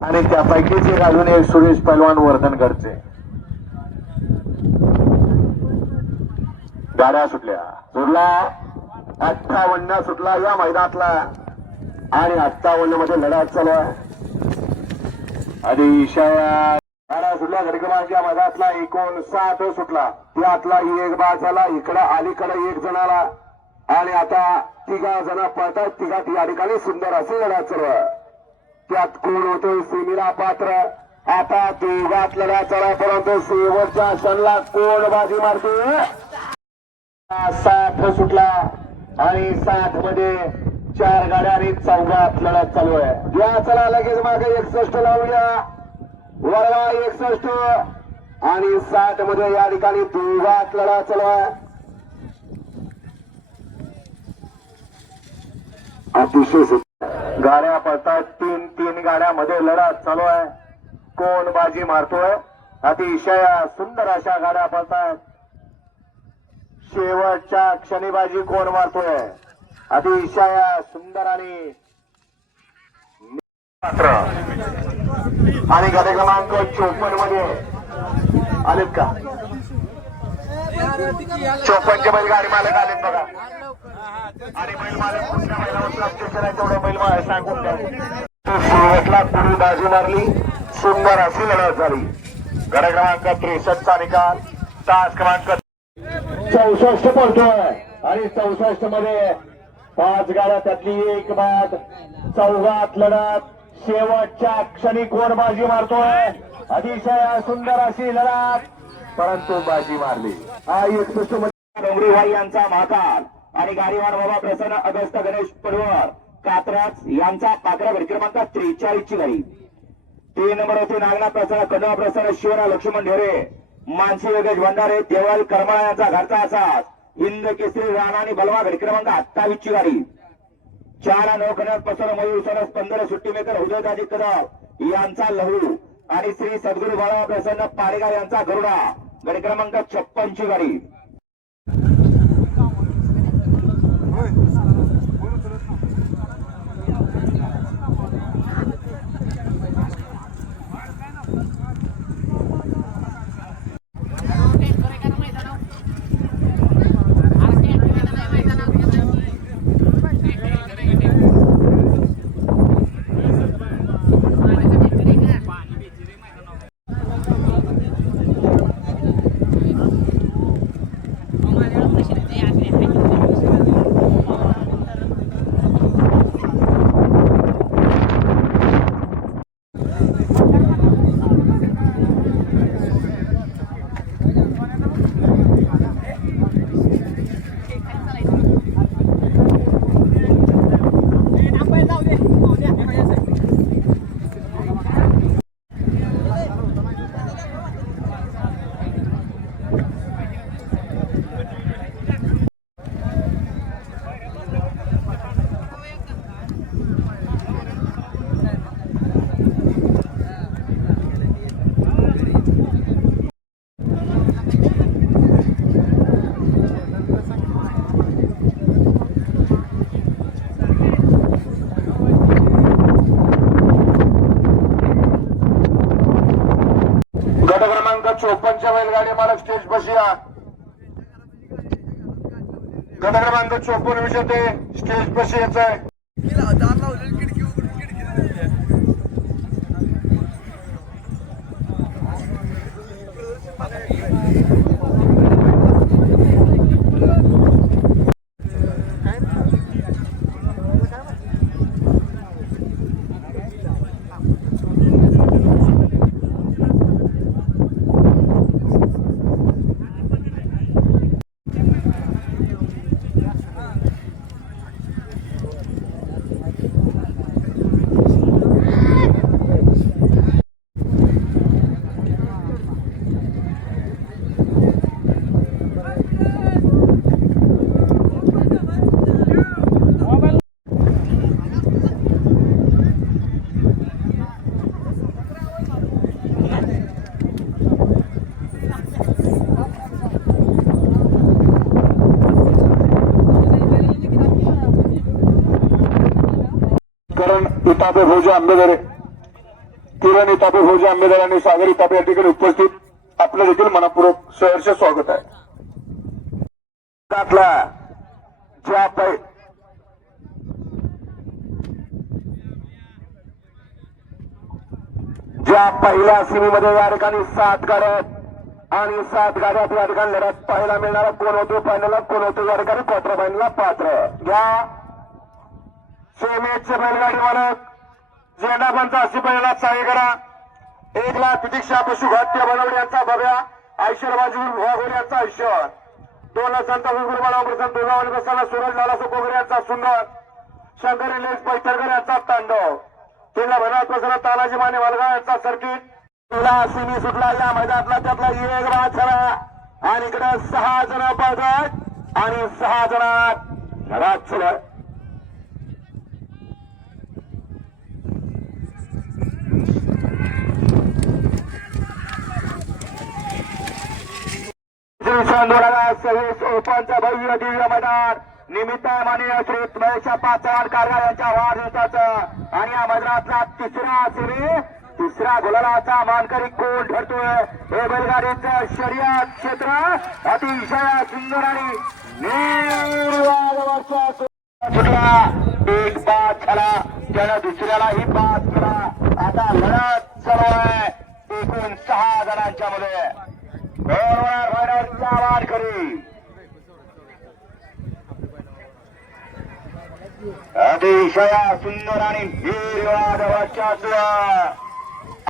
आणि त्यापैकीच एक अजून एक सुरेश पैलवान वर्धनगडचे गाड्या सुटला 58 सुटला या मैदानातला आणि 58 मध्ये लढा चालू आहे. अतिशय गाड्या सुटल्या क्रमांक या मैदानातला 59 सुटला त्यातला एक बाद झाला. इकडं अलीकडे एक जणाला आणि आता 3 जण पळतात. 3 या ठिकाणी सुंदर असे लढा चालू आहे. त्यात कोण होतोय सीमेला पात्र. आता दोघात लढा चला परंतु शेवटच्या क्षणाला कोण बाजी मारतोय. 60 सुटला आणि 60 मध्ये 4 गाड्या आणि 4 लढत चालू आहे. या चला लगेच मागे 61 लावूया. वरवा 61 आणि 60 मध्ये या ठिकाणी दोघात लढा चालू आहे. अतिशय गाड्या पडतात. 3 गाड्यामध्ये लढत चालू आहे. कोण बाजी मारतोय. अतिशय सुंदर अशा गाड्या पडतात. शेवटच्या क्षणी बाजी कोण मारतोय. अतिशय सुंदर आणि पात्र आणि गाडी क्रमांक 54 मध्ये आलेत का 54चे बैलगाडी मालक आलेत बघा. आणि बैल मालक कुठल्या बैलावर लक्ष केलं तेवढं बैल मालक सांगून द्या. शेवटला कुणी बाजी मारली. सुंदर अशी लढत झाली. गाडी क्रमांक 63 चा निकाल. तास क्रमांक 64 पडतोय आणि 64 मध्ये 5 गाड्या त्यातली एक बाद. 4 लढत. शेवटच्या क्षणी कोण बाजी मारतोय. अतिशय सुंदर अशी लढत परंतु बाजी मारली. हा 61 मध्ये डोंगरीभाई यांचा महाकाल आणि गाडीवान बाबा प्रसन्न अगस्त गणेश पडवळ कात्रज यांचा पाकरा क्रमांक 43 ची गाडी. 3 नंबर होती नागनाथ प्रसन्न कन्हा प्रसन्न शिवरा लक्ष्मण ढेरे मानसी योगेश भंडारे देवल करमाळा यांचा घरचा असाच हिंद केसरी राणा आणि बलवा क्रमांक 28 ची गाडी. 4 नौकण्यात पसर मयूर सरस 15 सुट्टी मेकर उदयदाजी कदम यांचा लहू आणि श्री सद्गुरू बाळा प्रसन्न पारेगाव यांचा गरुडा गाडी क्रमांक 56 ची गाडी. गट क्रमांक 54 बैलगाडी मालक स्टेज बशी या. गट क्रमांक 54 विषय स्टेज बशी याच आहे. कारण पिता पे भोजा आंबेगरे किरण तापे फौजी आंबेडकर आणि सागरी तापे या ठिकाणी उपस्थित आपलं देखील मनपूर्वक सहर्ष स्वागत आहे. ज्या पहिल्या सीमीमध्ये या ठिकाणी 7 गाड्या आणि 7 गाड्यात या ठिकाणी लढत पाहायला मिळणार. कोण होतो फायनलला, कोण होतो या ठिकाणी क्वार्टर फायनलला पात्र. या सीमेचे बैलगाडी मालक झेंडापंच अशी बैला सहाय्य करा. 1,00,000 प्रतीक्षा पशुघात्य बनवणे यांचा भव्या ऐश्वर्यबाजी विभागोर यांचा आयुष्य 2,00,000 संत गुरुबाळाप्रसन्न दुर्गावली बसाला सूरज लालासो कोगरे यांचा सुंदर शंकर रिलेक्स पैठणकर यांचा तांडव 3,00,000 भरत प्रसन्न तानाजी माने वालगाव यांचा सर्किट. तुला सिमी सुटला या मैदानातला त्यातला एक बाद झाला आणि इकडे 6 जण पळतात आणि 6 जणात घरात सुरू. श्री सन 2026 ओपनचा भव्य दिव्य मैदान निमित्त माननीय श्री महेश पाचवाड कारगार यांच्या वाढदिवसाचं आणि या मैदानातला तिसरा गुलालाचा मानकरी कोण ठरतोय. हे बैलगाडीचं शर्यत क्षेत्र अतिशय सुंदर आणि निर्वाळवरचा सुटला. एक बाद झाला त्याला दुसऱ्यालाही बाद केला. आता लढत चालू आहे एकूण 6 जणांच्या मध्ये. वाढकरी अतिशय सुंदर आणि निर्वाळवरचा